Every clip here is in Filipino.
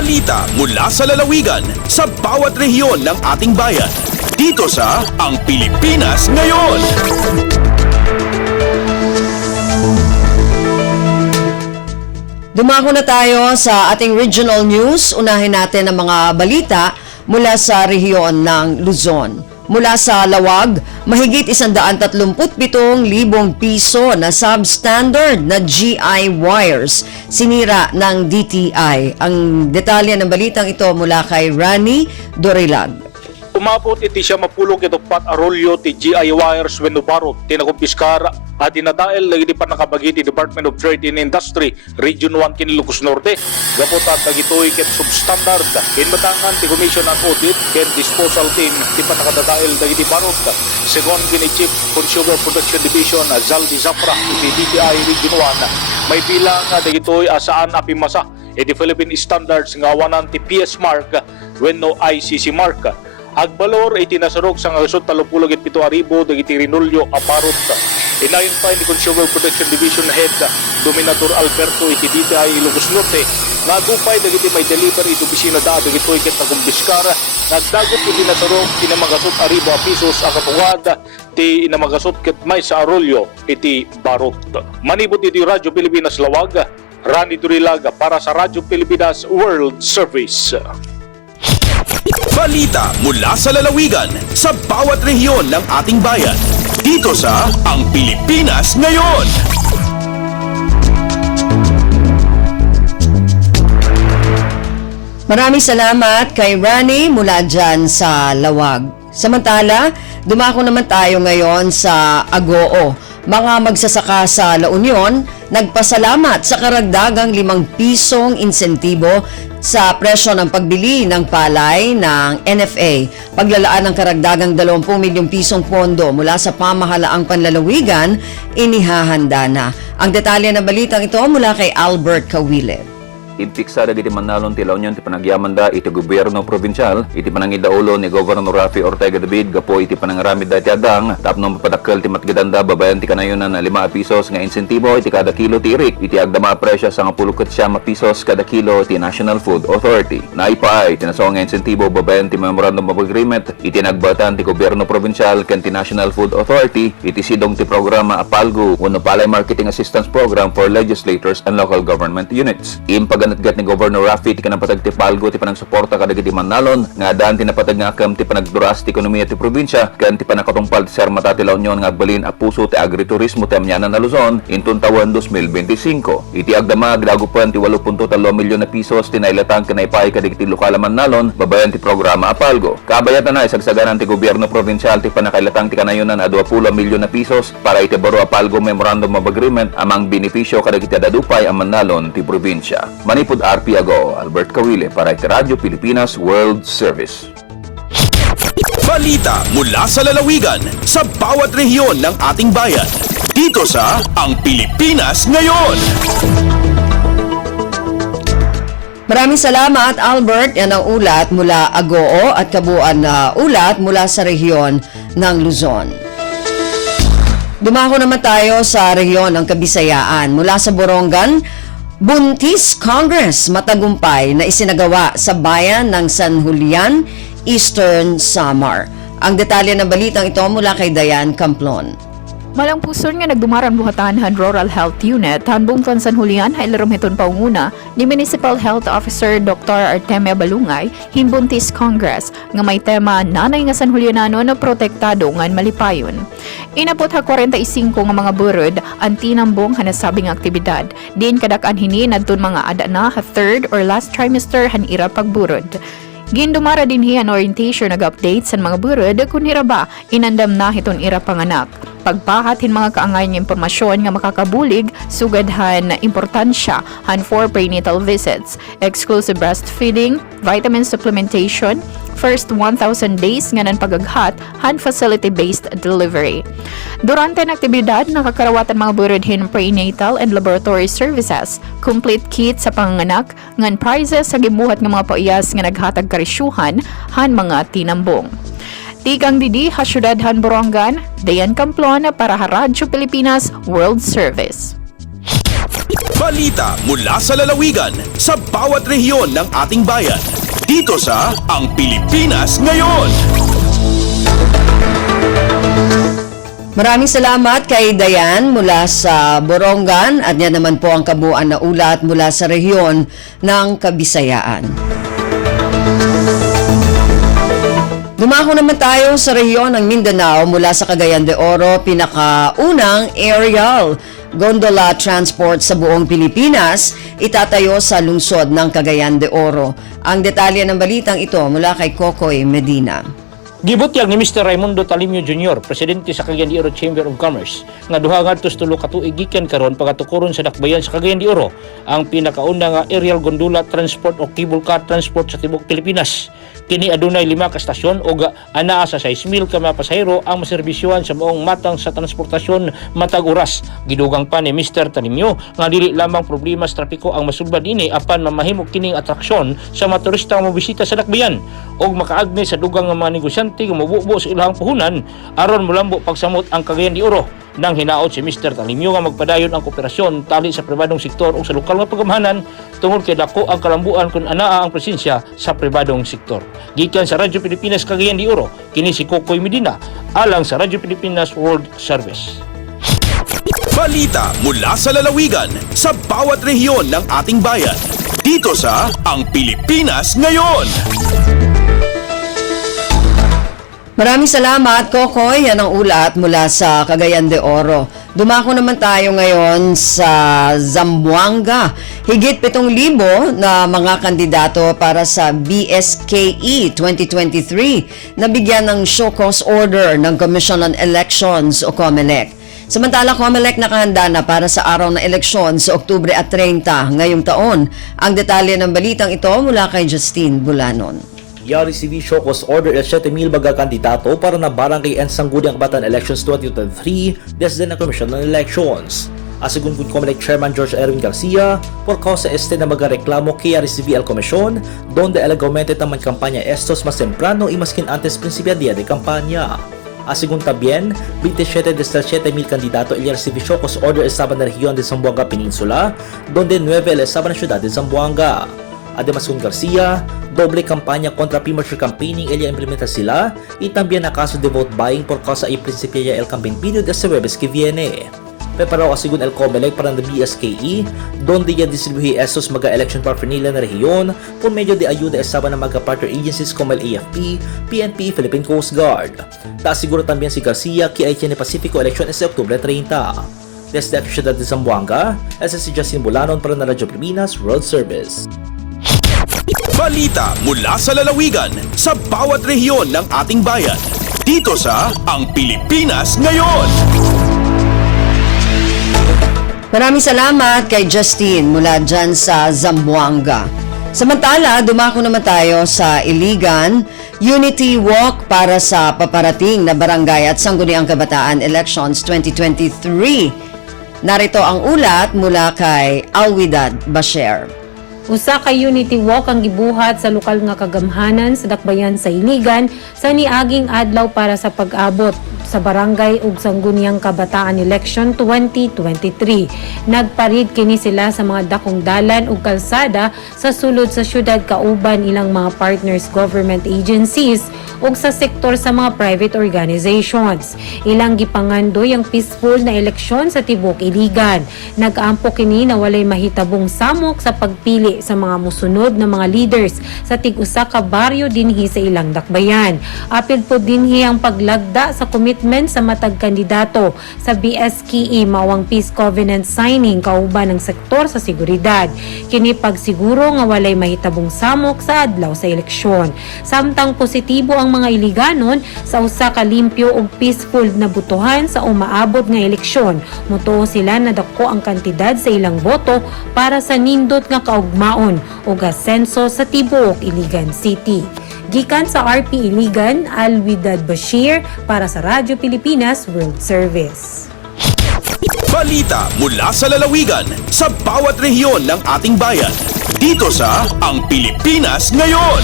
Balita mula sa lalawigan sa bawat rehiyon ng ating bayan. Dito sa Ang Pilipinas Ngayon. Dumako na tayo sa ating regional news. Unahin natin ang mga balita mula sa rehiyon ng Luzon. Mula sa Lawag, mahigit 137,000 piso na substandard na GI wires sinira ng DTI. Ang detalye ng balitang ito mula kay Rani Dorilag. Umabot iti siya mapulog ito pat arolyo ti GI wires wenno barot tinakumpiskar at dinadael lagi di pa nakabagi ti Department of Trade and Industry Region 1 kin Ilocos Norte. Gaputat dagitoy ket substandard inmatangan ti Commission on Audit ken Disposal Team di pa nakadadael dagi di barot. Segon kini Chief Consumer Protection Division Zaldi Zafra ti DTI Region 1 may bilang dagitoy asaan apimasa iti Philippine Standards nga awanan ti PS mark wenno ICC mark. Agbalor ay tinasarok sa ngasot 37,000 dagiti rinulyo aparot. Inayon pa ni Consumer Protection Division Head Dominator Alberto iti DTI Ilocos Norte nagupay dagiti may delivery ito bisina da dagitoy ket nakumbiskar nagdagot iti nasarok inamagasot aribo pesos akatungad ti inamagasot ket may sa arolyo iti barot. Manibot iti Radyo Pilipinas Lawag, Rani Durilag para sa Radyo Pilipinas World Service. Balita mula sa lalawigan sa bawat rehiyon ng ating bayan. Dito sa Ang Pilipinas Ngayon. Maraming salamat kay Rani mula dyan sa Lawag. Samantala, dumako naman tayo ngayon sa Agoo. Mga magsasaka sa La Union, nagpasalamat sa karagdagang 5 pisong insentibo sa presyo ng pagbili ng palay ng NFA. Paglalaan ng karagdagang 20 milyong pisong pondo mula sa pamahalaang panlalawigan, inihahanda na. Ang detalye ng balitang ito mula kay Albert Kawile. Impiksa dagiti manalon ti La Union ti panagyaman da iti gobyerno provinsyal iti panangidaulo ni Governor Rafi Ortega David gapo iti panangaramid da ti adang tapno mapadakkel ti matgidanda babayan ti kanayunan na 5 pesos nga insentibo iti kada kilo ti irik iti agdama presyo sa 10 pesos kada kilo ti National Food Authority. Naipaay tinasaw nga insentibo babayan ti Memorandum of Agreement iti nagbatan ti gobyerno provinsyal ken ti National Food Authority iti sidong ti programa APALGO wenno Palay Marketing Assistance Program for Legislators and Local Government Units. Gat ni Governor Rafi ti kanapatag ti palgo ti panagsuporta kadagiti manalon nga daan ti napatag nga akam ti panagduras ti ekonomiya ti probinsya ken ti panakatungpal ti sermata ti La Union nga agbalin a puso ti agriturismo ti amyanan na Luzon inton taon 2025. Iti agdamag dagupan ti 8.3 milyon na pesos ti nailatang kinaipay kadagiti lokal a manalon babayan ti programa APALGO. Kabayatan na isagsaganan ti gobyerno provinsyal ti panakailatang ti kanayunan a 20 milyon na pesos para iti baro APALGO Memorandum of Agreement amang benepisyo kadagiti dadupay a manalon ti probinsya. Manipod RP Agoo, Albert Kawile para iti Radyo Pilipinas World Service. Balita mula sa lalawigan sa bawat rehiyon ng ating bayan. Dito sa Ang Pilipinas Ngayon. Maraming salamat, Albert. Yan ang ulat mula Agoo at kabuuan na ulat mula sa rehiyon ng Luzon. Dumako naman tayo sa rehiyon ng Kabisayaan. Mula sa Borongan, Buntis Congress matagumpay na isinagawa sa bayan ng San Julian, Eastern Samar. Ang detalye ng balitang ito mula kay Diane Camplon. Malang puson nga nagdumaran buhatan han Rural Health Unit hanbong kan San Julian hay larumiton paunguna ni Municipal Health Officer Dr. Artemia Balungay hinbuntis Congress nga may tema nanay nga San Julianano na protektado ngan malipayon. Inapot ha 45 nga mga burod ang tinambong hanasabing aktibidad. Din kadakan hini nadton mga ada na ha 3rd or last trimester han ira pagburod. Gindumara din hiyan orientation nag-update sa mga burod kung hiraba inandam na hiton ira panganak. Pagpahatin mga kaangay ng impormasyon nga makakabulig sugadhan importansya han for prenatal visits, exclusive breastfeeding, vitamin supplementation, first 1,000 days nga nan pagaghat han facility-based delivery. Durante ang aktibidad, nakakarawatan mga burodhin prenatal and laboratory services, complete kit sa panganganak, ngan prizes sa gibuhat ng mga paiyas nga naghatag karisyuhan han mga tinambong. Tigang Didi, Hasyudad Han Borongan, Dayan Camplon para Radyo Pilipinas World Service. Balita mula sa lalawigan sa bawat rehiyon ng ating bayan. Dito sa Ang Pilipinas Ngayon. Maraming salamat kay Dayan mula sa Borongan at yan naman po ang kabuuan na ulat mula sa rehiyon ng Kabisayaan. Dumako naman tayo sa rehiyon ng Mindanao mula sa Cagayan de Oro, pinakaunang aerial gondola transport sa buong Pilipinas itatayo sa lungsod ng Cagayan de Oro. Ang detalye ng balitang ito mula kay Kokoy Medina. Gibutyag ni Mr. Raimundo Talimio Jr., presidente sa Cagayan de Oro Chamber of Commerce, nga duha ngadtos tulo ka tuig gikan karon pagatukuron sa dakbayan sa Cagayan de Oro ang pinakauna nga aerial gondola transport o cable car transport sa tibuok Pilipinas. Kini adunay 5 ka estasyon ug anaa sa 6,000 ka mga pasahero ang maserbisyohan sa maong matang sa transportasyon matag oras. Gidugang pa ni Mr. Talimio nga dili lamang problema sa trapiko ang masulbad ini apan mamahimo kining atraksyon sa mga turista nga mobisita sa dakbayan ug makaagnay sa dugang nga mga negosyante nga mobubo sa ilahang puhunan aron molambo pagsamot ang Cagayan de Oro. Nang hinaot si Mr. Talimio nga magpadayon ang kooperasyon tali sa pribadong sektor o sa lokal nga pagamahanan tungod kay dako ang kalambuan kung anaa ang presensya sa pribadong sektor. Gikan sa Radyo Pilipinas Cagayan de Oro, kini si Kokoy Medina alang sa Radyo Pilipinas World Service. Balita mula sa lalawigan sa bawat rehiyon ng ating bayan. Dito sa Ang Pilipinas Ngayon. Maraming salamat, Kokoy. Yan ang ulat mula sa Cagayan de Oro. Dumako naman tayo ngayon sa Zamboanga. Higit 7,000 na mga kandidato para sa BSKE 2023 na bigyan ng show cause order ng Commission on Elections o COMELEC. Samantala, COMELEC nakahanda na para sa araw ng eleksyon sa Oktubre at 30 ngayong taon. Ang detalye ng balitang ito mula kay Justine Bulanon. RCV show cause order el 7,000 baga kandidato para na Barangay and Sangguniang Kabataan Elections 2023 desde na Commission on Elections. Asigun kun COMELEC Chairman George Erwin Garcia, por causa na magareklamo kay RCV el Comisión, donde el argumente taman kampanya estos mas temprano y maskin antes principio día de campaña. Asigun también, 27 de 7,000 candidato el RCV show cause order estaba na región de Zamboanga Peninsula, donde 9 el estaba na ciudad de Zamboanga. Además con Garcia, doble kampanya kontra premature campaigning ella implementa sila y también a caso de vote buying por causa y principia el campaign period este Huwebes que viene. Preparado asigun el COMELEC para ng BSKE, donde ya distribuye estos maga-election paraphernalia na rehiyon por medio de ayuda estaba ng maga-partner agencies como el AFP, PNP, Philippine Coast Guard. Tasiguro también si Garcia que ay tiene Pacifico election este Oktubre 30. Desde la ciudad de Zamboanga, ese si Justin Bulanon para na Radyo Pilipinas World Service. Balita mula sa lalawigan sa bawat rehiyon ng ating bayan. Dito sa Ang Pilipinas Ngayon. Maraming salamat kay Justine mula dyan sa Zamboanga. Samantala, dumako naman tayo sa Iligan, Unity Walk para sa paparating na Barangay at Sangguniang Kabataan Elections 2023. Narito ang ulat mula kay Alwidad Basher. Usa ka Unity Walk ang gibuhat sa lokal nga kagamhanan sa dakbayan sa Iligan sa niaging adlaw para sa pag-abot sa Barangay ug Sangguniang Kabataan Election 2023. Nagparid kini sila sa mga dakong dalan ug kalsada sa sulod sa syudad kauban ilang mga partners government agencies ug sa sektor sa mga private organizations. Ilang gipangandoy ang peaceful na eleksyon sa tibuok Iligan. Nag-ampo kini na walay mahitabong samok sa pagpili sa mga musunod na mga leaders sa tig-usa ka baryo dinhi sa ilang dakbayan. Apil po dinhi ang paglagda sa commitment sa matag kandidato sa BSKE mawang peace covenant signing kauban ng sektor sa seguridad. Kini pagsiguro nga walay mahitabong samok sa adlaw sa eleksyon. Samtang positibo ang mga Iliganon sa usa ka limpyo ug peaceful na butuhan sa umaabot nga eleksyon. Mutuo sila na dako ang kantidad sa ilang boto para sa nindot nga kaugmaon ug asenso sa tibuok Iligan City. Gikan sa RP Iligan, Alwidad Bashir para sa Radyo Pilipinas World Service. Balita mula sa lalawigan sa bawat rehiyon ng ating bayan. Dito sa Ang Pilipinas Ngayon.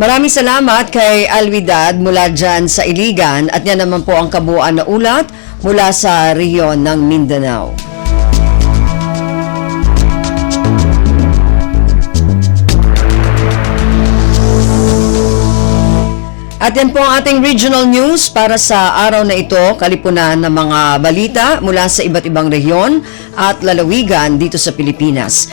Maraming salamat kay Alwidad mula dyan sa Iligan at yan naman po ang kabuuan na ulat mula sa rehiyon ng Mindanao. At yan po ang ating regional news para sa araw na ito, kalipunan ng mga balita mula sa iba't ibang rehiyon at lalawigan dito sa Pilipinas.